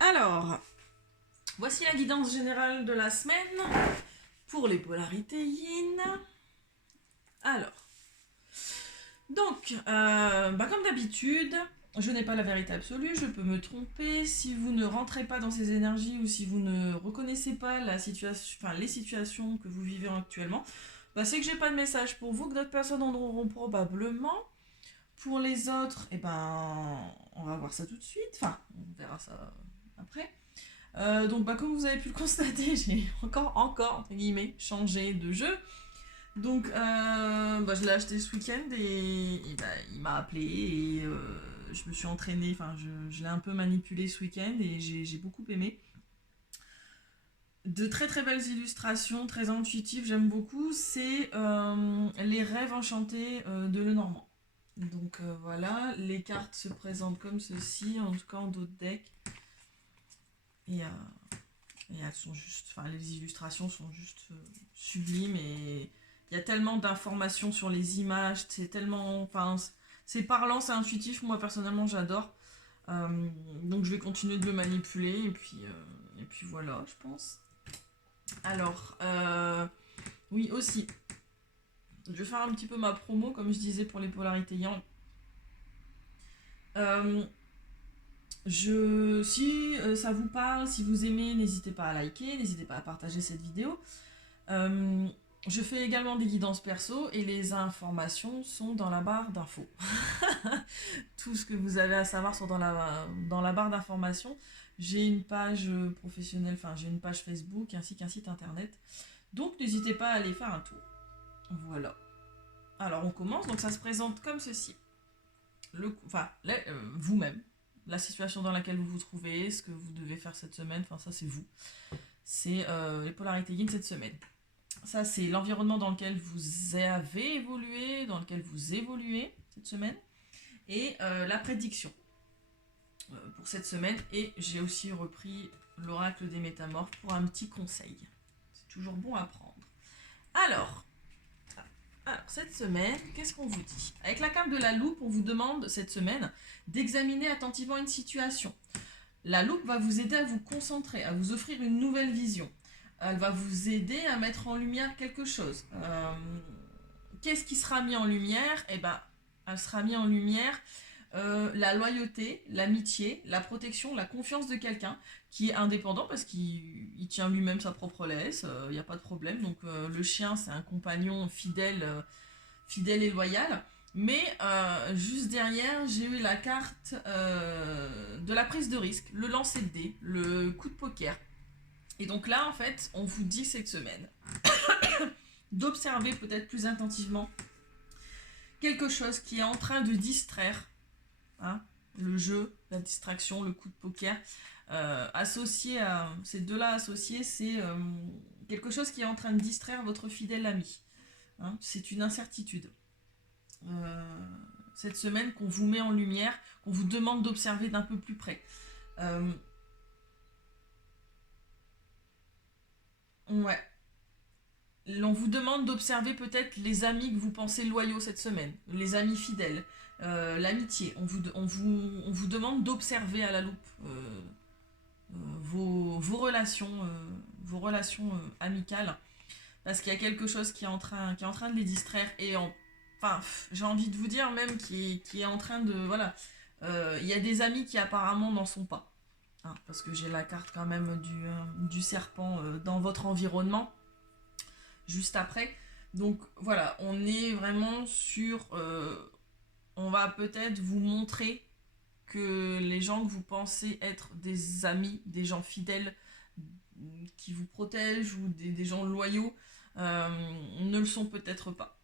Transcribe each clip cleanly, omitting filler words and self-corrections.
Alors, voici la guidance générale de la semaine pour les polarités yin. Alors, donc, comme d'habitude, je n'ai pas la vérité absolue, je peux me tromper. Si vous ne rentrez pas dans ces énergies ou si vous ne reconnaissez pas la situation, les situations que vous vivez actuellement, c'est que j'ai pas de message pour vous, que d'autres personnes en auront probablement. Pour les autres, on va voir ça tout de suite. Enfin, on verra ça après. Comme vous avez pu le constater, j'ai entre guillemets, changé de jeu. Donc, je l'ai acheté ce week-end et il m'a appelé et je me suis entraînée, je l'ai un peu manipulé ce week-end et j'ai beaucoup aimé. De très très belles illustrations, très intuitives, j'aime beaucoup. C'est les rêves enchantés de Lenormand. Donc voilà, les cartes se présentent comme ceci, en tout cas en dos de deck. Et elles sont juste, les illustrations sont juste sublimes et il y a tellement d'informations sur les images, c'est tellement, c'est parlant, c'est intuitif. Moi personnellement, j'adore. Donc je vais continuer de le manipuler et puis voilà, je pense. Alors, oui aussi, je vais faire un petit peu ma promo comme je disais pour les polarités yang. Si ça vous parle, si vous aimez, n'hésitez pas à liker, n'hésitez pas à partager cette vidéo. Je fais également des guidances perso et les informations sont dans la barre d'infos. Tout ce que vous avez à savoir sont dans la barre d'informations. J'ai une page professionnelle, j'ai une page Facebook ainsi qu'un site internet. Donc n'hésitez pas à aller faire un tour. Voilà. Alors on commence, donc ça se présente comme ceci. Vous-même, la situation dans laquelle vous vous trouvez, ce que vous devez faire cette semaine, ça c'est vous. C'est les polarités yin cette semaine. Ça c'est l'environnement dans lequel vous avez évolué, dans lequel vous évoluez cette semaine. Et la prédiction pour cette semaine. Et j'ai aussi repris l'oracle des métamorphes pour un petit conseil. C'est toujours bon à prendre. Alors, cette semaine, qu'est-ce qu'on vous dit? Avec la carte de la loupe, on vous demande cette semaine d'examiner attentivement une situation. La loupe va vous aider à vous concentrer, à vous offrir une nouvelle vision. Elle va vous aider à mettre en lumière quelque chose. Qu'est-ce qui sera mis en lumière? Elle sera mise en lumière la loyauté, l'amitié, la protection, la confiance de quelqu'un qui est indépendant parce qu'il tient lui-même sa propre laisse, il n'y a pas de problème. Donc le chien, c'est un compagnon fidèle, fidèle et loyal. Mais juste derrière, j'ai eu la carte de la prise de risque, le lancer de dés, le coup de poker. Et donc là, en fait, on vous dit cette semaine d'observer peut-être plus attentivement quelque chose qui est en train de distraire, hein, le jeu, la distraction, le coup de poker. Associé à ces deux-là associés, c'est quelque chose qui est en train de distraire votre fidèle ami. Hein, c'est une incertitude. Cette semaine qu'on vous met en lumière, qu'on vous demande d'observer d'un peu plus près. Ouais. On vous demande d'observer peut-être les amis que vous pensez loyaux cette semaine, les amis fidèles, l'amitié. On vous demande d'observer à la loupe vos relations amicales, parce qu'il y a quelque chose qui est en train de les distraire j'ai envie de vous dire même qui est en train de il y a des amis qui apparemment n'en sont pas, hein, parce que j'ai la carte quand même du serpent dans votre environnement juste après. Donc voilà, on est vraiment sur on va peut-être vous montrer que les gens que vous pensez être des amis, des gens fidèles qui vous protègent ou des gens loyaux ne le sont peut-être pas.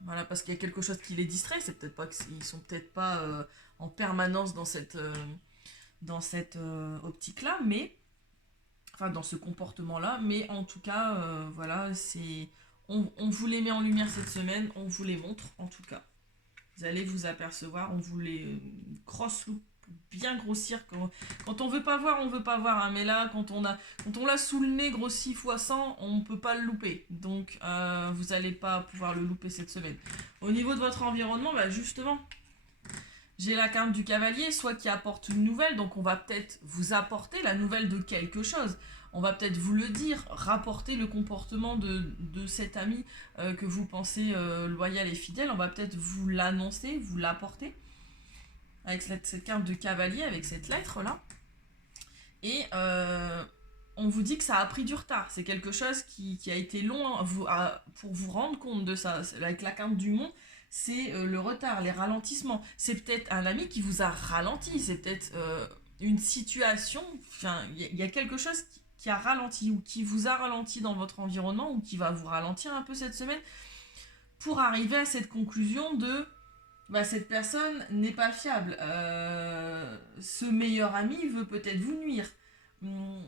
Voilà, parce qu'il y a quelque chose qui les distrait. C'est peut-être pas qu'ils sont peut-être pas en permanence dans cette optique-là, mais dans ce comportement-là. Mais en tout cas, on vous les met en lumière cette semaine, on vous les montre en tout cas. Vous allez vous apercevoir, on vous les cross-loop bien grossir. Quand on veut pas voir, on veut pas voir. Hein, mais là, quand on l'a sous le nez grossi x 100, on peut pas le louper. Donc, vous allez pas pouvoir le louper cette semaine. Au niveau de votre environnement, justement, J'ai la carte du cavalier, soit qui apporte une nouvelle, donc on va peut-être vous apporter la nouvelle de quelque chose. On va peut-être vous le dire, rapporter le comportement de cet ami que vous pensez loyal et fidèle. On va peut-être vous l'annoncer, vous l'apporter avec cette carte de cavalier, avec cette lettre-là. Et on vous dit que ça a pris du retard. C'est quelque chose qui a été long pour vous rendre compte de ça. Avec la carte du monde, c'est le retard, les ralentissements. C'est peut-être un ami qui vous a ralenti. C'est peut-être une situation. Enfin, il y a quelque chose qui a ralenti ou qui vous a ralenti dans votre environnement ou qui va vous ralentir un peu cette semaine pour arriver à cette conclusion de cette personne n'est pas fiable. Ce meilleur ami veut peut-être vous nuire. On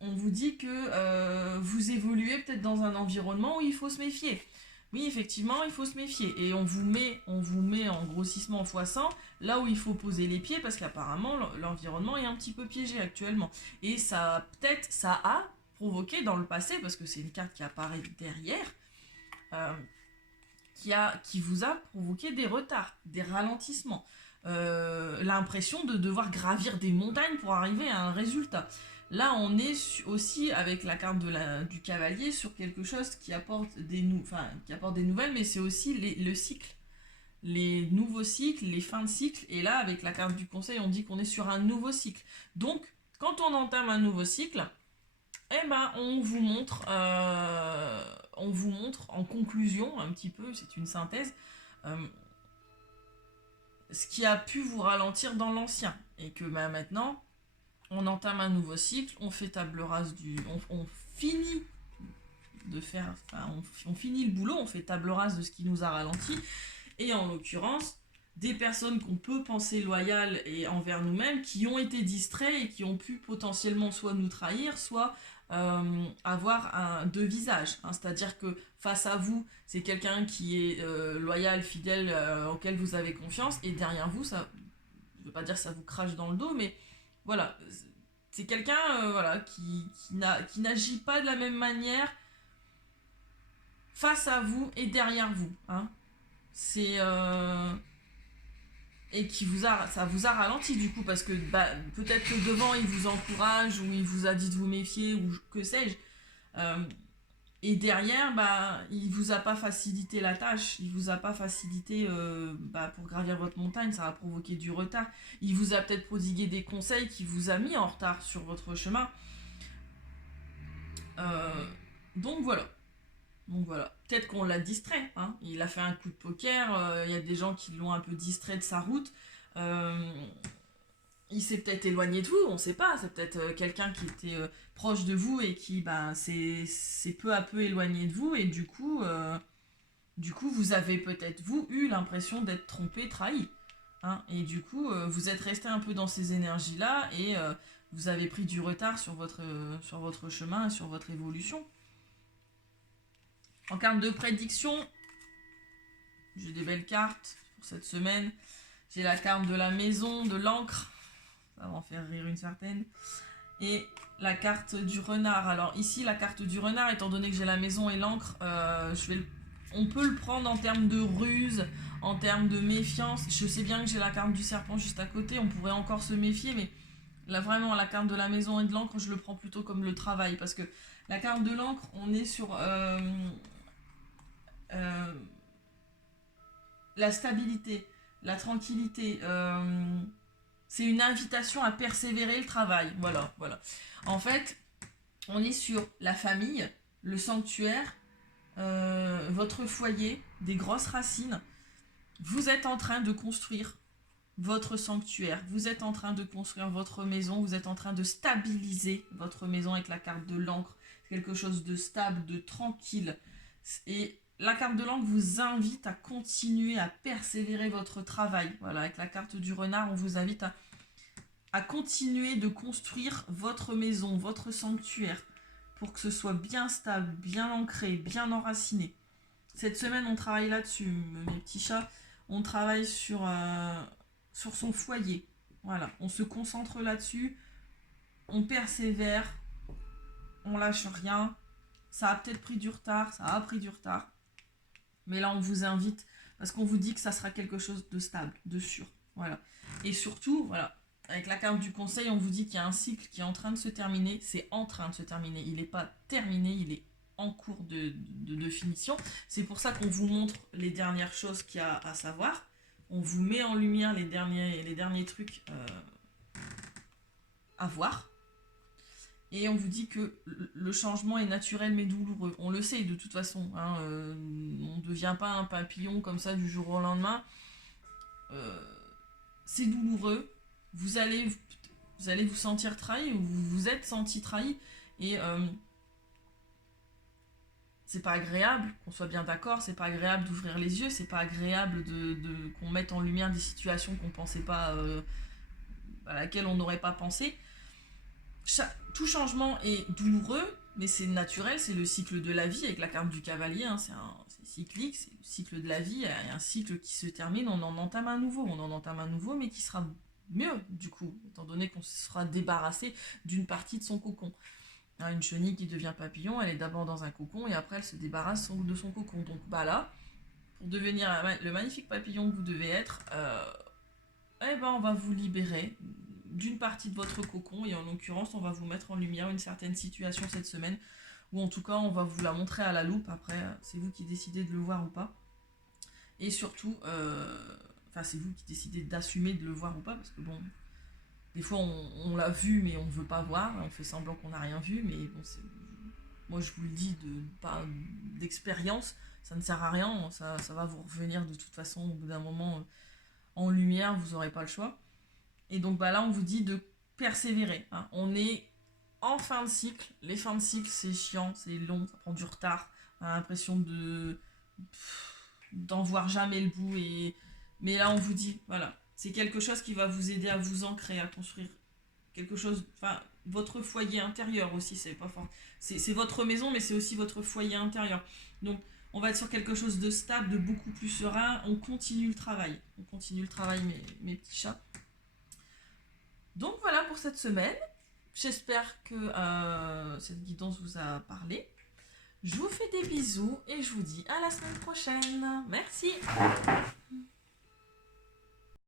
vous dit que vous évoluez peut-être dans un environnement où il faut se méfier. Oui, effectivement, il faut se méfier. Et on vous met en grossissement x100 là où il faut poser les pieds parce qu'apparemment l'environnement est un petit peu piégé actuellement. Et ça a provoqué dans le passé, parce que c'est une carte qui apparaît derrière, qui vous a provoqué des retards, des ralentissements, l'impression de devoir gravir des montagnes pour arriver à un résultat. Là, on est aussi avec la carte du cavalier sur quelque chose qui apporte des nouvelles, mais c'est aussi le cycle, les nouveaux cycles, les fins de cycle. Et là, avec la carte du conseil, on dit qu'on est sur un nouveau cycle. Donc, quand on entame un nouveau cycle, on vous montre en conclusion, un petit peu, c'est une synthèse, ce qui a pu vous ralentir dans l'ancien. Et que maintenant, on entame un nouveau cycle, on fait table rase on finit de faire... on finit le boulot, on fait table rase de ce qui nous a ralenti. Et en l'occurrence, des personnes qu'on peut penser loyales et envers nous-mêmes, qui ont été distraits et qui ont pu potentiellement soit nous trahir, soit avoir deux visages. C'est-à-dire que face à vous, c'est quelqu'un qui est loyal, fidèle, auquel vous avez confiance, et derrière vous, ça, je ne veux pas dire que ça vous crache dans le dos, mais voilà, c'est quelqu'un qui n'agit pas de la même manière face à vous et derrière vous. C'est... et ça vous a ralenti du coup, parce que peut-être que devant il vous encourage ou il vous a dit de vous méfier ou que sais-je, et derrière il vous a pas facilité la tâche, il vous a pas facilité pour gravir votre montagne, ça a provoqué du retard, il vous a peut-être prodigué des conseils qui vous a mis en retard sur votre chemin, donc voilà. Peut-être qu'on l'a distrait, il a fait un coup de poker, y a des gens qui l'ont un peu distrait de sa route, il s'est peut-être éloigné de vous, on ne sait pas, c'est peut-être quelqu'un qui était proche de vous et qui s'est peu à peu éloigné de vous, et du coup vous avez peut-être eu l'impression d'être trompé, trahi, et du coup vous êtes resté un peu dans ces énergies-là et vous avez pris du retard sur votre chemin et sur votre évolution. En carte de prédiction, j'ai des belles cartes pour cette semaine. J'ai la carte de la maison, de l'encre, ça va en faire rire une certaine, et la carte du renard. Alors ici, la carte du renard, étant donné que j'ai la maison et l'encre, on peut le prendre en termes de ruse, en termes de méfiance. Je sais bien que j'ai la carte du serpent juste à côté, on pourrait encore se méfier, mais là vraiment, la carte de la maison et de l'encre, je le prends plutôt comme le travail, parce que la carte de l'encre, on est sur la stabilité, la tranquillité, c'est une invitation à persévérer le travail, voilà. En fait, on est sur la famille, le sanctuaire, votre foyer, des grosses racines. Vous êtes en train de construire votre sanctuaire, vous êtes en train de construire votre maison, vous êtes en train de stabiliser votre maison avec la carte de l'encre, quelque chose de stable, de tranquille. Et la carte de l'encre vous invite à continuer à persévérer votre travail. Voilà, avec la carte du renard, on vous invite à continuer de construire votre maison, votre sanctuaire, pour que ce soit bien stable, bien ancré, bien enraciné. Cette semaine, on travaille là-dessus, mes petits chats. On travaille sur son foyer. Voilà, on se concentre là-dessus, on persévère, on lâche rien. Ça a peut-être pris du retard, ça a pris du retard. Mais là, on vous invite, Parce qu'on vous dit que ça sera quelque chose de stable, de sûr. Voilà. Et surtout, voilà, avec la carte du conseil, on vous dit qu'il y a un cycle qui est en train de se terminer. C'est en train de se terminer. Il n'est pas terminé, il est en cours de finition. C'est pour ça qu'on vous montre les dernières choses qu'il y a à savoir. On vous met en lumière les derniers trucs à voir. Et on vous dit que le changement est naturel mais douloureux. On le sait de toute façon. Hein, on ne devient pas un papillon comme ça du jour au lendemain. C'est douloureux. Vous allez vous sentir trahi, ou vous vous êtes senti trahi. Et c'est pas agréable, qu'on soit bien d'accord. C'est pas agréable d'ouvrir les yeux. C'est pas agréable qu'on mette en lumière des situations qu'on pensait pas, à laquelle on n'aurait pas pensé. Tout changement est douloureux, mais c'est naturel, c'est le cycle de la vie avec la carte du cavalier, hein, c'est cyclique, c'est le cycle de la vie, il y a un cycle qui se termine, on en entame un nouveau, mais qui sera mieux du coup, étant donné qu'on se sera débarrassé d'une partie de son cocon. Hein, une chenille qui devient papillon, elle est d'abord dans un cocon et après elle se débarrasse de son cocon. Donc bah là, pour devenir le magnifique papillon que vous devez être, on va vous libérer d'une partie de votre cocon, et en l'occurrence on va vous mettre en lumière une certaine situation cette semaine, ou en tout cas on va vous la montrer à la loupe. Après c'est vous qui décidez de le voir ou pas, et surtout c'est vous qui décidez d'assumer de le voir ou pas, parce que bon, des fois on l'a vu mais on ne veut pas voir, on fait semblant qu'on n'a rien vu, mais bon, moi je vous le dis d'expérience, ça ne sert à rien, ça va vous revenir de toute façon au bout d'un moment en lumière, vous n'aurez pas le choix. Et donc bah là on vous dit de persévérer, hein. On est en fin de cycle, les fins de cycle c'est chiant, c'est long, ça prend du retard, on a l'impression d'en voir jamais le bout, mais là on vous dit, voilà, c'est quelque chose qui va vous aider à vous ancrer, à construire quelque chose, votre foyer intérieur aussi, c'est pas fort, c'est votre maison mais c'est aussi votre foyer intérieur, donc on va être sur quelque chose de stable, de beaucoup plus serein, on continue le travail, mes petits chats. Donc voilà pour cette semaine. J'espère que cette guidance vous a parlé. Je vous fais des bisous et je vous dis à la semaine prochaine. Merci.